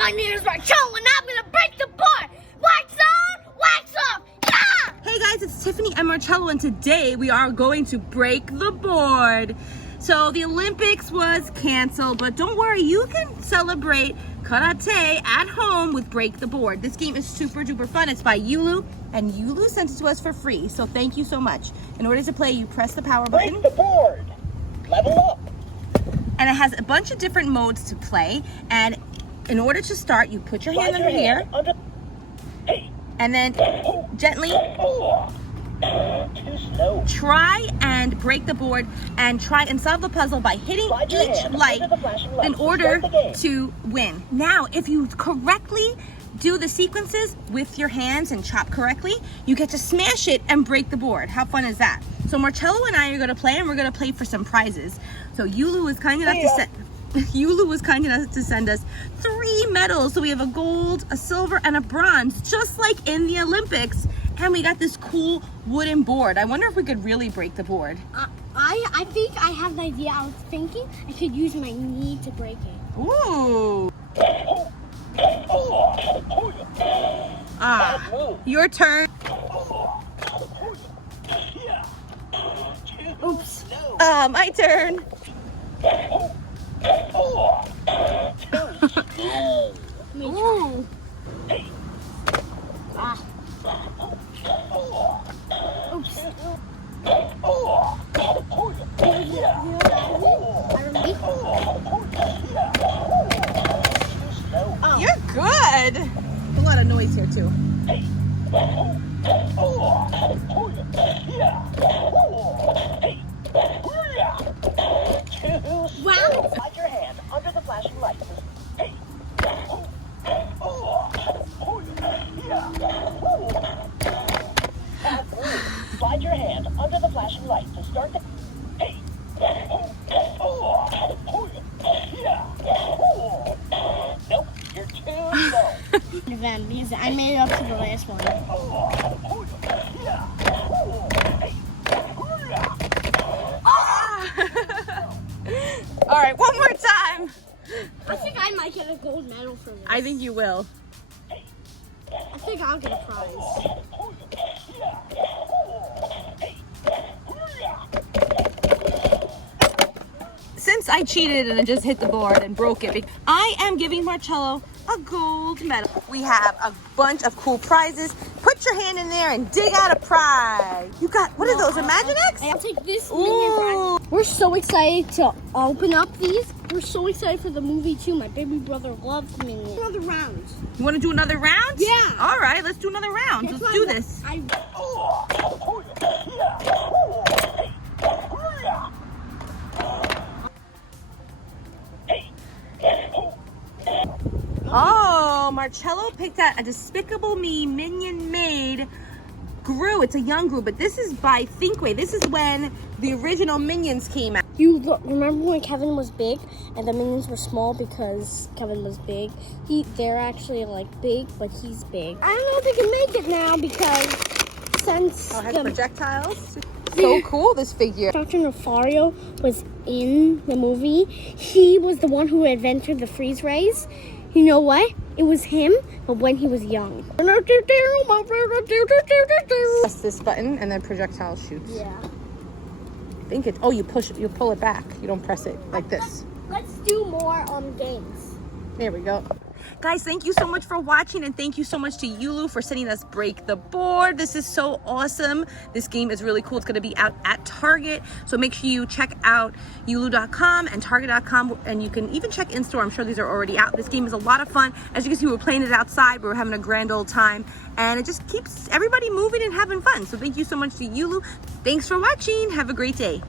my name is Marcello and I'm gonna break the board! Wax on, wax off, yeah! Hey guys, it's Tiffany and Marcello, and today we are going to break the board. So the Olympics was canceled, but don't worry, you can celebrate karate at home with Break the Board. This game is super duper fun. It's by YULU, and YULU sent it to us for free, so thank you so much. In order to play, you press the power button. Break the board! Level up! And it has a bunch of different modes to play, and in order to start, you put your hand under here, and then gently Too slow. try and break the board and try and solve the puzzle by hitting Slide your each hand light under the flashing lights in to order start the game. to win. Now, if you correctly do the sequences with your hands and chop correctly, you get to smash it and break the board. How fun is that? So Marcello and I are gonna play, and we're gonna play for some prizes. So YULU was kind enough to send us 3 medals. So we have a gold, a silver, and a bronze, just like in the Olympics. And we got this cool wooden board. I wonder if we could really break the board. I think I have an idea. I was thinking I could use my knee to break it. Ooh. Your turn. Oops. My turn. Ooh. Oops. You're good. A lot of noise here too. Wow. Slide your hand under the flashing lights. Slide your hand under the flashing lights to start the... Nope, you're too slow. Them because I made it up to the last one. All right, one more time. I think I might get a gold medal for this. I think you will. I think I'll get a prize. Since I cheated and I just hit the board and broke it, I am giving Marcello a gold medal. We have a bunch of cool prizes. Put your hand in there and dig out a prize. You got, what are those, Imaginex? I'll take this Ooh. minion prize. We're so excited to open up these. We're so excited for the movie too. My baby brother loves Minions. Another round. You want to do another round? Yeah. All right, let's do another round. That's Let's why do this. Oh, Marcello picked out a Despicable Me Minion made Gru. It's a young Gru, but this is by Thinkway. This is when the original Minions came out. You remember when Kevin was big and the Minions were small because Kevin was big? They're actually like big, but he's big. I don't know if they can make it now because since Oh, it has projectiles. So cool, this figure. Dr. Nefario was in the movie. He was the one who invented the freeze rays. You know what? It was him, but when he was young. Press this button and then projectile shoots. Yeah. I think it's, oh, you pull it back. You don't press it like this. Let's do more games. There we go. Guys, thank you so much for watching, and thank you so much to YULU for sending us Break the Board. This is so awesome. This game is really cool. It's going to be out at Target, so make sure you check out YULU.com and Target.com, and you can even check in-store. I'm sure these are already out. This game is a lot of fun. As you can see, we were playing it outside. We were having a grand old time, and it just keeps everybody moving and having fun. So thank you so much to YULU. Thanks for watching. Have a great day.